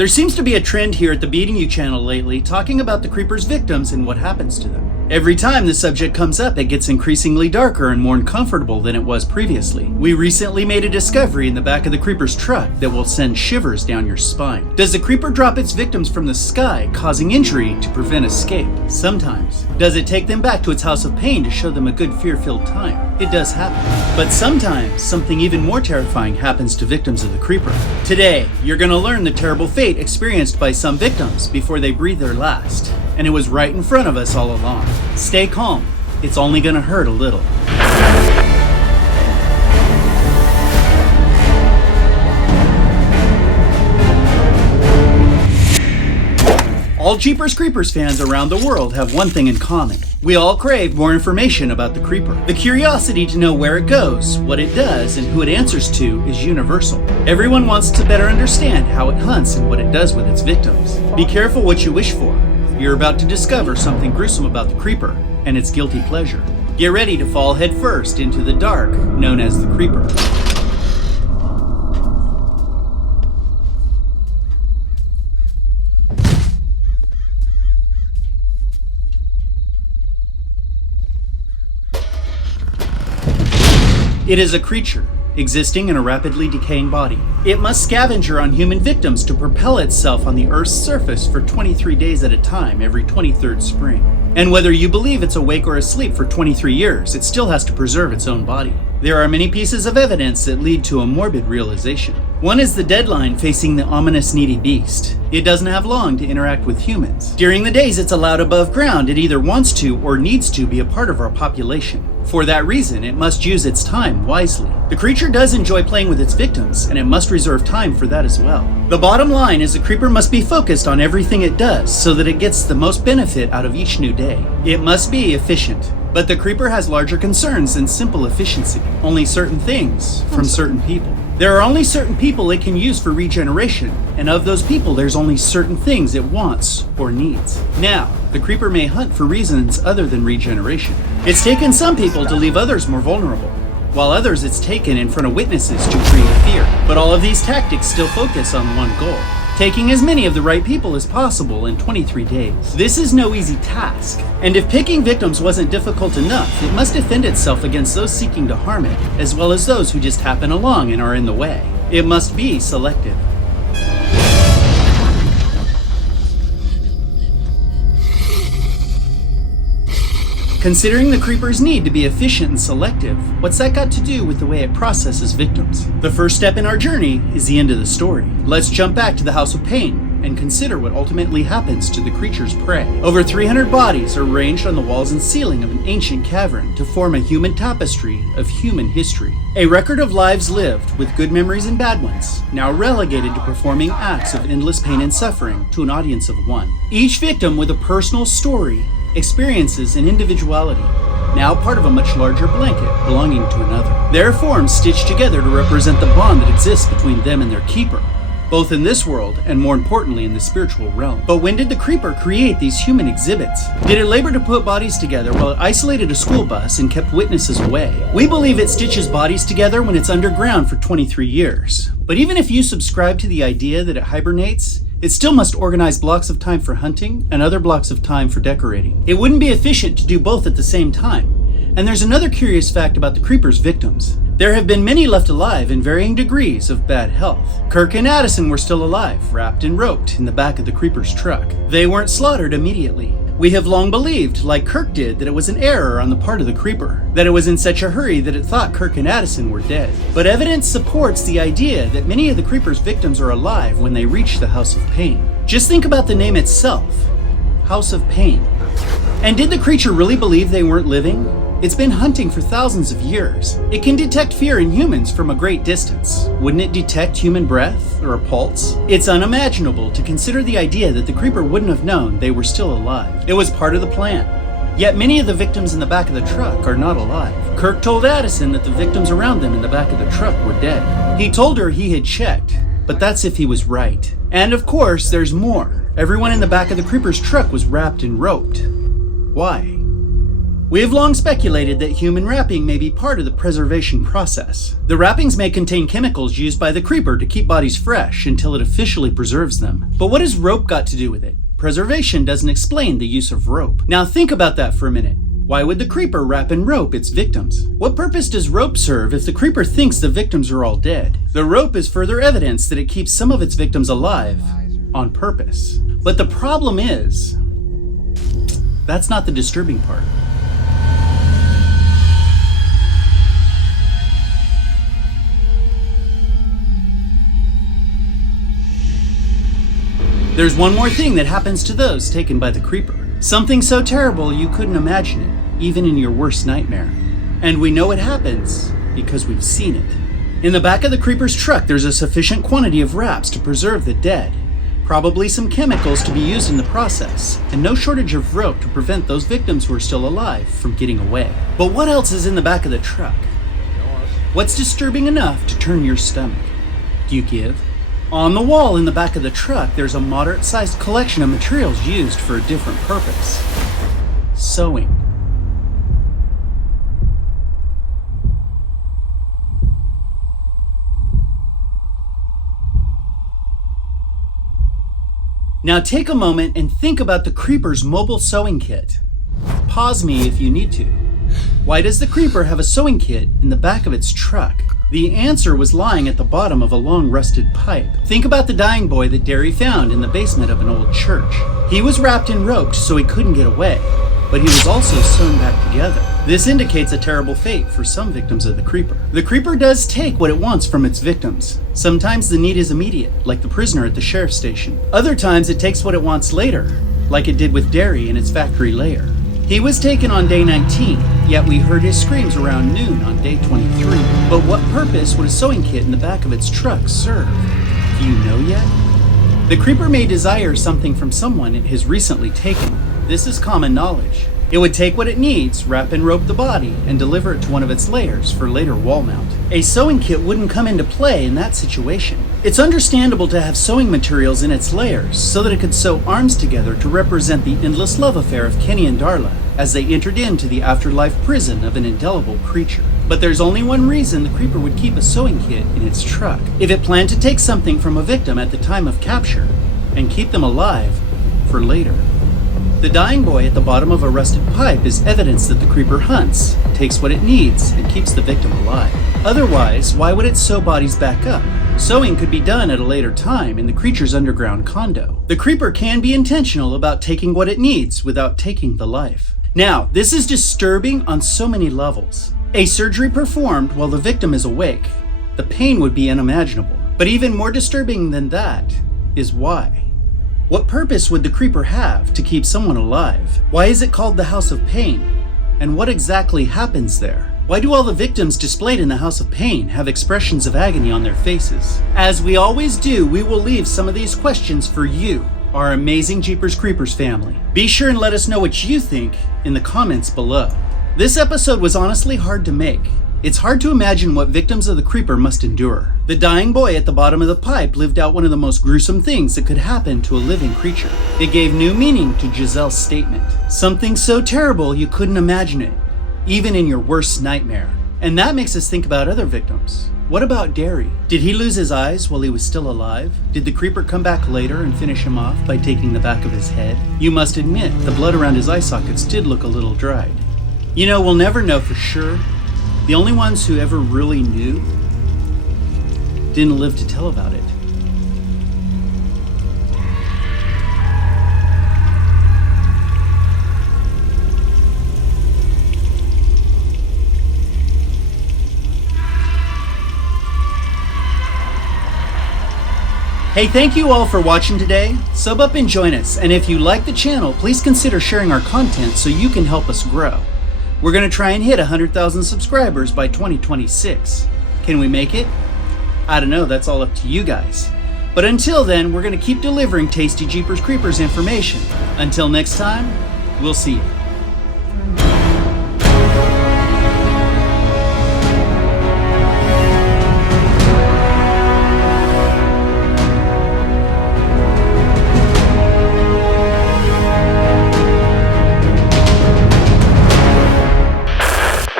There seems to be a trend here at the Beating You channel lately talking about the Creeper's victims and what happens to them. Every time the subject comes up, it gets increasingly darker and more uncomfortable than it was previously. We recently made a discovery in the back of the Creeper's truck that will send shivers down your spine. Does the Creeper drop its victims from the sky, causing injury to prevent escape? Sometimes. Does it take them back to its house of pain to show them a good fear-filled time? It does happen. But sometimes, something even more terrifying happens to victims of the Creeper. Today, you're gonna learn the terrible fate experienced by some victims before they breathe their last. And it was right in front of us all along. Stay calm. It's only gonna hurt a little. All Jeepers Creepers fans around the world have one thing in common. We all crave more information about the Creeper. The curiosity to know where it goes, what it does, and who it answers to is universal. Everyone wants to better understand how it hunts and what it does with its victims. Be careful what you wish for. You're about to discover something gruesome about the Creeper and its guilty pleasure. Get ready to fall headfirst into the dark known as the Creeper. It is a creature, existing in a rapidly decaying body. It must scavenger on human victims to propel itself on the Earth's surface for 23 days at a time every 23rd spring. And whether you believe it's awake or asleep for 23 years, it still has to preserve its own body. There are many pieces of evidence that lead to a morbid realization. One is the deadline facing the ominous needy beast. It doesn't have long to interact with humans. During the days it's allowed above ground, it either wants to or needs to be a part of our population. For that reason, it must use its time wisely. The creature does enjoy playing with its victims, and it must reserve time for that as well. The bottom line is the Creeper must be focused on everything it does so that it gets the most benefit out of each new day. It must be efficient. But the Creeper has larger concerns than simple efficiency. Only certain things from certain people. There are only certain people it can use for regeneration, and of those people there's only certain things it wants or needs. Now, the Creeper may hunt for reasons other than regeneration. It's taken some people to leave others more vulnerable, while others it's taken in front of witnesses to create fear. But all of these tactics still focus on one goal: taking as many of the right people as possible in 23 days. This is no easy task, and if picking victims wasn't difficult enough, it must defend itself against those seeking to harm it, as well as those who just happen along and are in the way. It must be selective. Considering the Creeper's need to be efficient and selective, what's that got to do with the way it processes victims? The first step in our journey is the end of the story. Let's jump back to the House of Pain and consider what ultimately happens to the creature's prey. Over 300 bodies are arranged on the walls and ceiling of an ancient cavern to form a human tapestry of human history. A record of lives lived with good memories and bad ones, now relegated to performing acts of endless pain and suffering to an audience of one. Each victim with a personal story, experiences, and individuality, now part of a much larger blanket belonging to another. Their forms stitched together to represent the bond that exists between them and their keeper, both in this world and more importantly in the spiritual realm. But when did the Creeper create these human exhibits? Did it labor to put bodies together while it isolated a school bus and kept witnesses away? We believe it stitches bodies together when it's underground for 23 years. But even if you subscribe to the idea that it hibernates, it still must organize blocks of time for hunting and other blocks of time for decorating. It wouldn't be efficient to do both at the same time. And there's another curious fact about the Creeper's victims. There have been many left alive in varying degrees of bad health. Kirk and Addison were still alive, wrapped and roped in the back of the Creeper's truck. They weren't slaughtered immediately. We have long believed, like Kirk did, that it was an error on the part of the Creeper, that it was in such a hurry that it thought Kirk and Addison were dead. But evidence supports the idea that many of the Creeper's victims are alive when they reach the House of Pain. Just think about the name itself, House of Pain. And did the creature really believe they weren't living? It's been hunting for thousands of years. It can detect fear in humans from a great distance. Wouldn't it detect human breath or a pulse? It's unimaginable to consider the idea that the Creeper wouldn't have known they were still alive. It was part of the plan. Yet many of the victims in the back of the truck are not alive. Kirk told Addison that the victims around them in the back of the truck were dead. He told her he had checked, but that's if he was right. And of course, there's more. Everyone in the back of the Creeper's truck was wrapped and roped. Why? We have long speculated that human wrapping may be part of the preservation process. The wrappings may contain chemicals used by the creeper to keep bodies fresh until it officially preserves them. But what has rope got to do with it? Preservation doesn't explain the use of rope. Now think about that for a minute. Why would the creeper wrap in rope its victims? What purpose does rope serve if the creeper thinks the victims are all dead? The rope is further evidence that it keeps some of its victims alive on purpose. But the problem is, that's not the disturbing part. There's one more thing that happens to those taken by the creeper. Something so terrible you couldn't imagine it, even in your worst nightmare. And we know it happens because we've seen it. In the back of the creeper's truck, there's a sufficient quantity of wraps to preserve the dead. Probably some chemicals to be used in the process, and no shortage of rope to prevent those victims who are still alive from getting away. But what else is in the back of the truck? What's disturbing enough to turn your stomach? Do you give? On the wall in the back of the truck, there's a moderate-sized collection of materials used for a different purpose. Sewing. Now take a moment and think about the creeper's mobile sewing kit. Pause me if you need to. Why does the creeper have a sewing kit in the back of its truck? The answer was lying at the bottom of a long rusted pipe. Think about the dying boy that Derry found in the basement of an old church. He was wrapped and roped so he couldn't get away, but he was also sewn back together. This indicates a terrible fate for some victims of the creeper. The creeper does take what it wants from its victims. Sometimes the need is immediate, like the prisoner at the sheriff's station. Other times it takes what it wants later, like it did with Derry in its factory lair. He was taken on day 19, yet we heard his screams around noon on day 23. But what purpose would a sewing kit in the back of its truck serve? Do you know yet? The creeper may desire something from someone it has recently taken. This is common knowledge. It would take what it needs, wrap and rope the body, and deliver it to one of its layers for later wall mount. A sewing kit wouldn't come into play in that situation. It's understandable to have sewing materials in its layers so that it could sew arms together to represent the endless love affair of Kenny and Darla as they entered into the afterlife prison of an indelible creature. But there's only one reason the creeper would keep a sewing kit in its truck. If it planned to take something from a victim at the time of capture and keep them alive for later. The dying boy at the bottom of a rusted pipe is evidence that the creeper hunts, takes what it needs, and keeps the victim alive. Otherwise, why would it sew bodies back up? Sewing could be done at a later time in the creature's underground condo. The creeper can be intentional about taking what it needs without taking the life. Now, this is disturbing on so many levels. A surgery performed while the victim is awake. The pain would be unimaginable. But even more disturbing than that is why. What purpose would the creeper have to keep someone alive? Why is it called the House of Pain? And what exactly happens there? Why do all the victims displayed in the House of Pain have expressions of agony on their faces? As we always do, we will leave some of these questions for you, our amazing Jeepers Creepers family. Be sure and let us know what you think in the comments below. This episode was honestly hard to make. It's hard to imagine what victims of the creeper must endure. The dying boy at the bottom of the pipe lived out one of the most gruesome things that could happen to a living creature. It gave new meaning to Giselle's statement. Something so terrible you couldn't imagine it, even in your worst nightmare. And that makes us think about other victims. What about Derry? Did he lose his eyes while he was still alive? Did the creeper come back later and finish him off by taking the back of his head? You must admit, the blood around his eye sockets did look a little dried. You know, we'll never know for sure. The only ones who ever really knew didn't live to tell about it. Hey, thank you all for watching today. Sub up and join us, and if you like the channel, please consider sharing our content so you can help us grow. We're going to try and hit 100,000 subscribers by 2026. Can we make it? I don't know, that's all up to you guys. But until then, we're going to keep delivering tasty Jeepers Creepers information. Until next time, we'll see you.